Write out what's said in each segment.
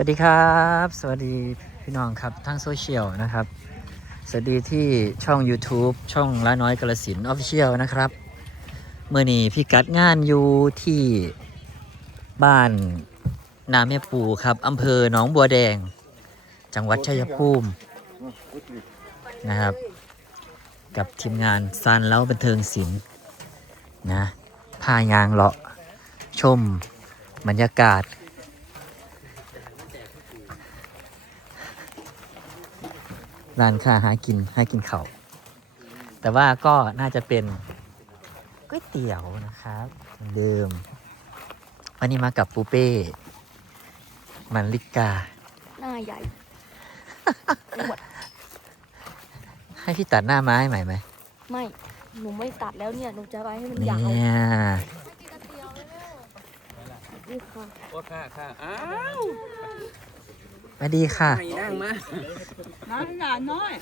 วัสดีครับ สวัสดีพี่น้องครับทางโซเชียลนะครับ สวัสดีที่ช่อง YouTube ช่องละน้อยกระสินออฟฟิเชียลนะครับเมื่อนี้พี่กัดงานอยู่ที่บ้านนาแม่ปูครับอำเภอหนองบัวแดง จังหวัดชัยภูมินะครับ กับทีมงานซันแล้วบันเทิงศิลป์นะพายางเลาะชมบรรยากาศ ร้านค้าหากินหากินเขาวแต่ว่าก็น่าจะเป็นก๋วยเตี๋ยวนะครับเหมือนเดิมวันนี้มากับปูเป้ มันลิกา หน้าใหญ่ ให้พี่ตัดหน้าไม้ใหม่ไหม ไม่ หนูไม่ตัดแล้วเนี่ย หนูจะไว้ให้มันเนี่ยยาวนี่ค่ะว่าค่ะค่ะ อ้าว สวัสดีค่ะ ไม่นั่งมา nói là nói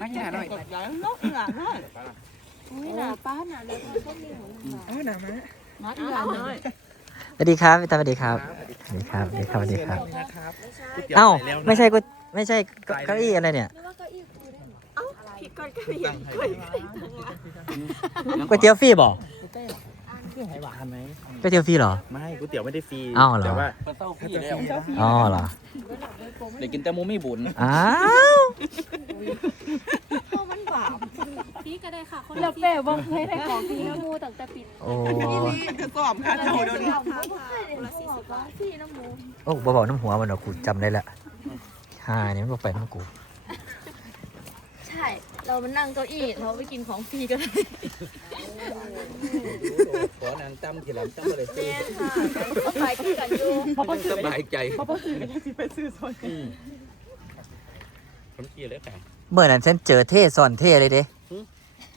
นั่งหน้าหน่อย cục lại nốt là nói อุ้ยหนาป้าหนาเลยชอบมีหัวหนาอ้าวหนังมา nói là nói สวัสดีครับพี่ตาสวัสดีครับสวัสดีครับสวัสดีครับสวัสดีครับนะครับเอ้าไม่ใช่กูไม่ใช่เก้าเก้าอี้อะไรเนี่ยไม่ว่าเก้าอี้กูได้เหรอเอ้าผิดก่อนก็เห็นก๋วยเตี๋ยวฟรีบอก ให้หวานไหมก๋วยเตี๋ยวฟรีเหรอ ไม่ก๋วยเตี๋ยวไม่ได้ฟรีอ้าวเหรอ แต่ว่ามันเศร้าพี่แล้วอ๋อเหรอเด็กกินแต่หมูไม่บุญอ้าวเพราะมันบาปพี่ก็ได้ค่ะคนแล้วแปะบอกให้ได้ของพี่น้ำมูตั้งแต่ปิดโอ้ cái còm khá đầu đâu đi พี่น้ำมูโอ้บ่บอกน้ำหัวมันหรอกกูจำได้ละฮ่านี่มันบอกไปน้ำกูใช่ เรามานั่งเก้าอี้เราไปกินของฟรีก็ได้ขอนางจำทีหลังจำอะไรซื้อแม่ค่ะก็ขายคู่กันอยู่สบายใจ phải sư rồi อืมผมเกลียดเลยค่ะเมื่อนั้นฉันเจอเท่ซอนเท่เลยเด้หือ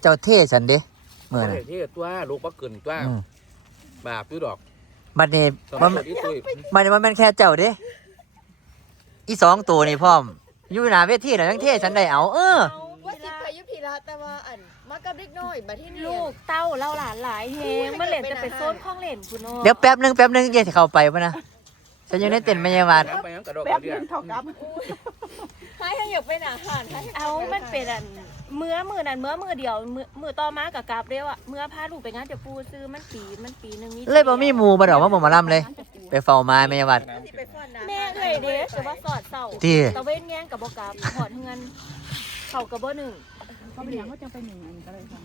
เจ้าเท่ฉันเด้เมื่อนั้นที่ตัวลูกปักเกินตัวอืมบาปอยู่ดอกบัดนี้สมัมัยนเกิดอีตุ้ยบัดนี้มันเป็นแค่เจ้าเด้อีสองตัวนี่พร้อมอยู่หน้าเวทีน่ะทั้งเท่ฉันได้เอา เออ แต่ว่าอันมากับเด็กน้อยมาที่นี่ลูกเต้าเล่าหลานหลายเฮงมาเล่นจะไปโซนข้องเล่นคุณโนเดี๋ยวแป๊บนึงแป๊บนึงอย่าเข้าไปปะนะฉันยังได้เต้นบรรยากาศน้ำไปยังกระโดดก bếp ระเดีย lên thao cắm ให้ให้อยากเป็นอาหารเอามันเป็นอันเมื่อมือนั้นเมื่อมือเดียวมือมือต่อมากับกราบเรียกว่าเมื่อพาลูกไปงานจะปูซื้อมันปีมันปีหนึงนี่เลยบ่มีหมู่บ่ดอกว่าบ่มาล่ำเลย ไปเฝ้ามาแม่วัดแม่เอ้ยเด้แต่ว่าสอดเศร้าที่ตะเว้นแย่งกับบ่กราบถอดเงินเขากับบ่หนึ่ง เขาเป็นอย่างเขาจะเป็นอย่างนั้นก็เลยค่ะ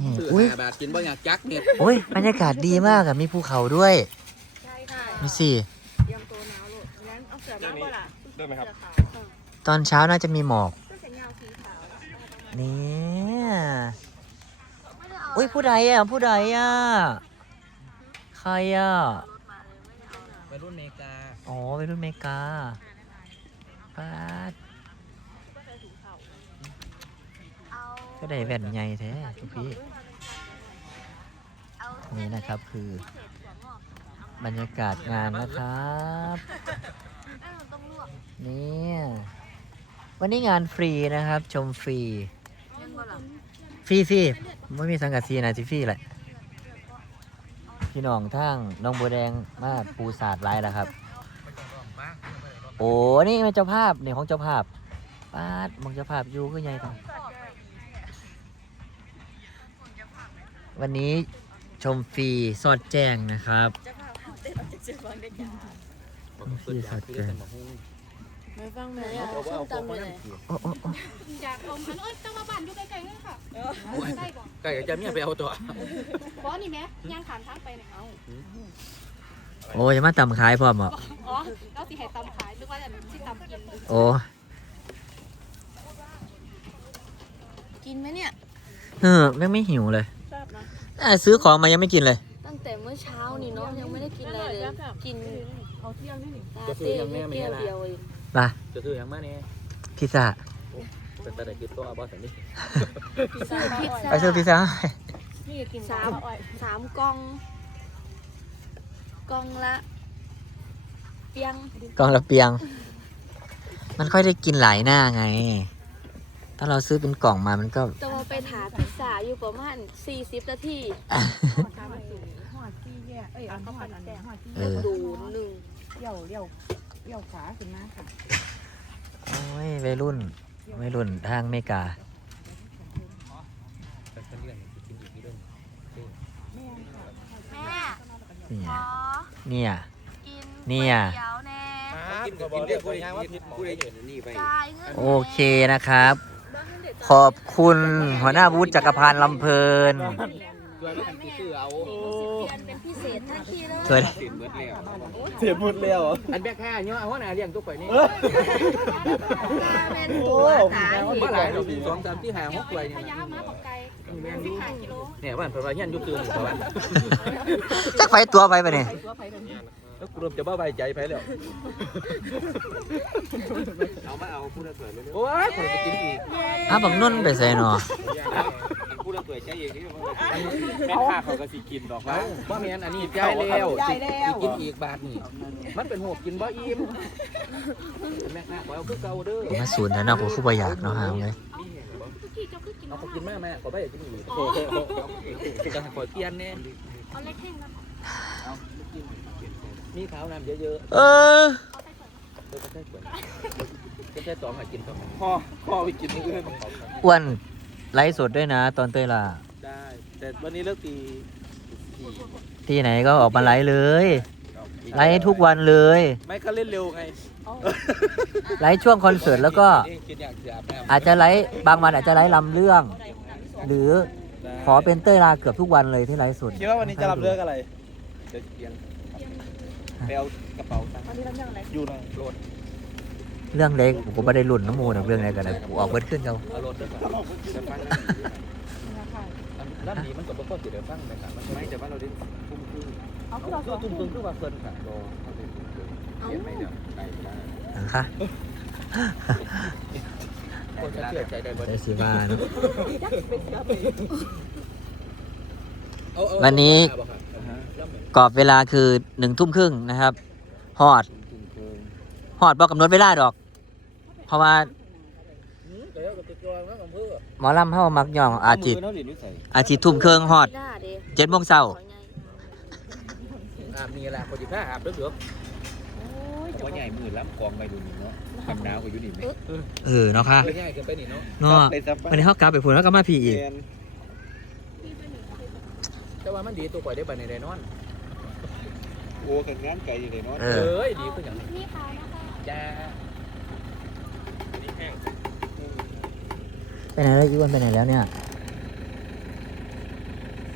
นี่ซื้ออุ้ยห้าบาทกินบ่อยากจักเนี่ยโอ้ยบรรยากาศดีมากอะมีภูเขาด้วยใช่ค่ะดูสิเตรียมตัวหนาวลูกงั้นเอาเสื้อมาบ่ล่ะได้ไหมครับเสื้อขาวตอนเช้าน่าจะมีหมอกเสื้อแขนยาวสีขาวเนี่ยอุ้ยผู้ใดอะผู้ใดอะใครอะไปรุ่นเมกาอ๋อเป็นรุ่นเมกาปาด ก็ได้แว่นใหญ่แท้ทุกพี่นี่นะครับคือบรรยากาศงานนะครับ นี่วันนี้งานฟรีนะครับ ชมฟรี ฟรีฟรีไม่มีสังกัดซีนะจิฟรีแหละ พี่น้องทางน้องบัวแดงมาปูศาสตร์ไรแล้วครับ โอ้นี่เป็นเจ้าภาพนี่ของเจ้าภาพป้าดมองเจ้าภาพอยู่ก็ใหญ่ตัง วันนี้ชมฟรีสอดแจ้งนะครับจะพี่สดเกินไม่ฟังแม่อะส้มตำอยู่ไหนโอ้โอ้โอ้อยากลมอันเอ้ยต้องมาบ้านอยู่ไกลๆเลยค่ะใกล้กว่าใกล้จะเมียไปเอาตัวเพราะนี่แม่ย่างขามทางไปเนี่ยเอาโอ้ยมาตำขายพร้อมเหรออ๋อแล้วสิให้ตำขายหรือว่าจะที่ตำกินโอ้กินไหมเนี่ยเออแม่งไม่หิวเลย อะซื้อของมายังไม่กินเลย ตั้งแต่เมื่อเช้านี่เนาะยังไม่ได้กินอะไรเลยกินเขาเที่ยงนี่นี่ตาเต้แค่เตี้ยวเดียวเองมา จะซื้อยังมาเนี่ยพิซซ่า เป็นตะไดกินตัวบอสสันนี่พิซซ่าพิซซ่าไปซื้อพิซซ่านี่กินสามสามกล่องกล่องละเปียงกล่องละเปียง มันค่อยได้กินหลายหน้าไง ถ้าเราซื้อเป็นกล่องมามันก็จะมาไปถาพิซซ่าอยู่ประมาณ40นาทีทำมาสู่หัวที่แย่เอ้ยอันหัวอันหัวที่เออดูหนึ่งเดี่ยวเดี่ยวเดี่ยวขาขึ้นมาค่ะโอ้ยวัยรุ่นวัยรุ่นทางอเมริกาแต่เป็นเรื่องกินอีกนี่เรื่องแม่เนี่ยขอเนี่ยกินเนี่ยเดี๋ยวแน่กินกับกินเรื่องคนยังว่าผิดผู้ใดเห็นนี่ไปจ่ายเงินโอเคนะครับ ขอบคุณหัวหน้าบูธจักรพันธ์ลำเพลิน ด้วยว่าเป็นซื้อเอาเรียนเป็นพิเศษทันทีเลยสวยสินเบิดแล้วเสียบุญแล้วอันแบกค่าเนี่ยเอาว่านาเลี้ยงตุ๊กไปนี่เป็นตัวตายเมื่อไหร่เราสองสามที่หาหกตัวพเนี่ยยามาบอกไก่แม่นสิดูบห้ากิโลเนี่ยว่าเพราะว่าเฮียนยุคตื่นเพราะว่าจักไฟตัวไปปะเนี่ยตัวไผ่เดิน แล้วกูเริ่มจะบ้าใบใจไปแล้วเอามาเอาพูดเถื่อนเลยโอ้ยคนจะกินอีกอ้าวบักนุ่นไปใส่หนอพูดเถื่อนใจเองนี่แม่ค้าเขาก็สิกินดอกว่าว่าแม่นอันนี้ใจแล้วสิกินอีกบาทนี่มันเป็นหกกินบ่อิ่มแม่ค้าบอกเอาคือเก่าเด้อมาศูนย์นะเนาะผมคือบ่อยากเนาะหางเลยพี่เจ้าคือกินเอาเขากินมากแม่ขอไปอยากกินอีกจะขอเปลี่ยนแน่เอาเล็กแห้งนะ มีข้าวน้ำเยอะเออๆเออก็ใช่ส่วนก็ใช่สองหากินสองพ่อพ่อไปกินมื้ออื่นอ้วนไลฟ์สดด้วยนะ ตอนเต้ยล่ะ ได้ แต่วันนี้เลิกตีที่ไหนก็ออกมาไลฟ์เลย ไลฟ์ทุกวันเลย ไม่ก็เล่นเร็วไงไลฟ์ช่วงคอนเสิร์ตแล้วก็กินอยากเสียอาบน้ำอาจจะไลฟ์บางวันอาจจะไลฟ์ลำเรื่อง หรือขอเป็นเต้ยลาเกือบทุกวันเลยที่ไลฟ์สดคิดว่าวันนี้จะรับเลิกอะไร จะเปลี่ยนไปเอากระเป๋าตังค์วันนี้เราเรื่องอะไรอยู่ในรถเรื่องเล็กผมก็ไม่ได้รุ่นน้ำมูนเรื่องอะไรกันเลยออกเบิดขึ้นเขาเอารถด้วยก่อนจะฟังนี่ค่ะน้ำดีมันก็บ่ค่อยสิได้ฟังนะครับมันไม่แต่ว่าเราได้ทุ่มครึ่งเอาคือเราสคือองตุ้มตุ้มคือว่าเพิ่นค่ะรอเขาเป็นทุ่มครึ่งเดี๋ยวไม่เดี๋ยวไปได้นะคะคนจะเชื่อใจได้บ่ใจสีบานวันนี้ กรอบเวลาคือหนึ่งทุ่มครึ่งนะครับฮอดทุ่มครึ่งฮอดบอกกำหนดเวลาดอก เพราะว่าเดี๋ยวก็ติดตัวแล้วของเพื่อหมอลำเฮามักย่องอาจิตมืเท่าเหรียญนิสัยอาจิตทุ่มครึ่งฮอดหน้าเด้เจ็ดโมงเช้าอาบนี่แหละคนที่ผ้าอาบเดือดเพราะใหญ่มือล้ำกองไปดูนี่เนาะทำหนาวกว่าอยู่นี่ไหมเออเนาะค่ะเพื่อง่ายเกินไปนี่เนาะเนาะไปซับวันนี้เฮากลับไปพูดแล้วก็มาพี่อีก แต่ว่ามันดีตัวก่อยได้บันในไดนอนโอ้กันงานไกลอยู่เลยเนาะเอเออ้ยดีขึ้นอย่างนี่ขาวนะคะจ้าไปไหนแล้วอีวันไปไหนแล้วเนี่ย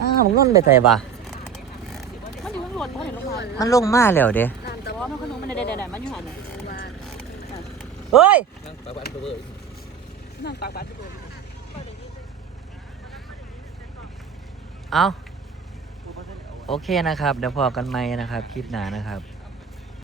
อ้าวมึงนนไปไหนบ่มันอยู่ข้างบนเขาเห็นลงมามันลงมาแล้วเด้นั่นแต่แต่ว่าว่ามันขนมมันเด็ดๆมันอยู่หันมาเฮ้ย นั่งปะบันตัวเว้ยนั่งปากบาดตัวเอา โอเคนะครับ เดี๋ยวพอกันไหมนะครับ คลิปหน้านะครับ